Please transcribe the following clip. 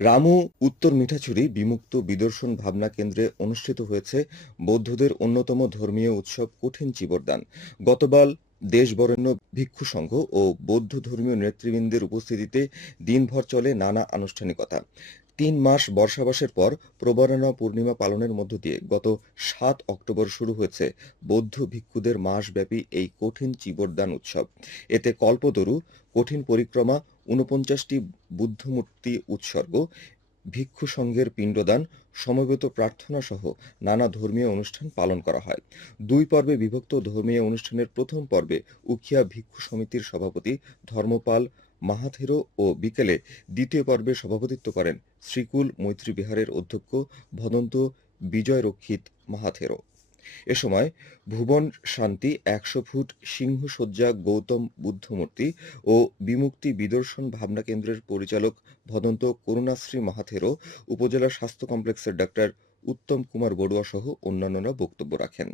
রামু উত্তর মিঠাছুরি বিমুক্ত বিদর্শন ভাবনা কেন্দ্রে অনুষ্ঠিত হয়েছে বৌদ্ধদের অন্যতম ধর্মীয় উৎসব কঠিন চিবরদান। গতকাল দেশবরেণ্য ভিক্ষু সংঘ ও বৌদ্ধ ধর্মীয় নেতৃবৃন্দের উপস্থিতিতে দিনভর চলে নানা আনুষ্ঠানিকতা। তিন মাস বর্ষাবাসের পর প্রবরণা পূর্ণিমা পালনের মধ্য দিয়ে গত সাত অক্টোবর শুরু হয়েছে বৌদ্ধ ভিক্ষুদের মাসব্যাপী এই কঠিন চিবরদান উৎসব। এতে কল্পতরু, কঠিন পরিক্রমা, ঊনপঞ্চাশটি বুদ্ধমূর্তি উৎসর্গ, ভিক্ষু সংঘের পিণ্ডদান, সমবেত প্রার্থনা সহ নানা ধর্মীয় অনুষ্ঠান পালন করা হয়। দুই পর্বে বিভক্ত ধর্মীয় অনুষ্ঠানের প্রথম পর্বে উখিয়া ভিক্ষু সমিতির সভাপতি ধর্মপাল মাহাথেরো ও বিকেলে দ্বিতীয় পর্বে সভাপতিত্ব করেন শ্রীকুল মৈত্রী বিহারের অধ্যক্ষ ভদন্ত বিজয় রক্ষিত মাহাথেরো। এ সময় ভুবন শান্তি, একশো ফুট সিংহসজ্জা গৌতম বুদ্ধমূর্তি ও বিমুক্তি বিদর্শন ভাবনা কেন্দ্রের পরিচালক ভদন্ত করুণাশ্রী মাহাথেরো, উপজেলা স্বাস্থ্য কমপ্লেক্সের ডাক্তার উত্তম কুমার বড়ুয়া সহ অন্যান্যরা বক্তব্য রাখেন।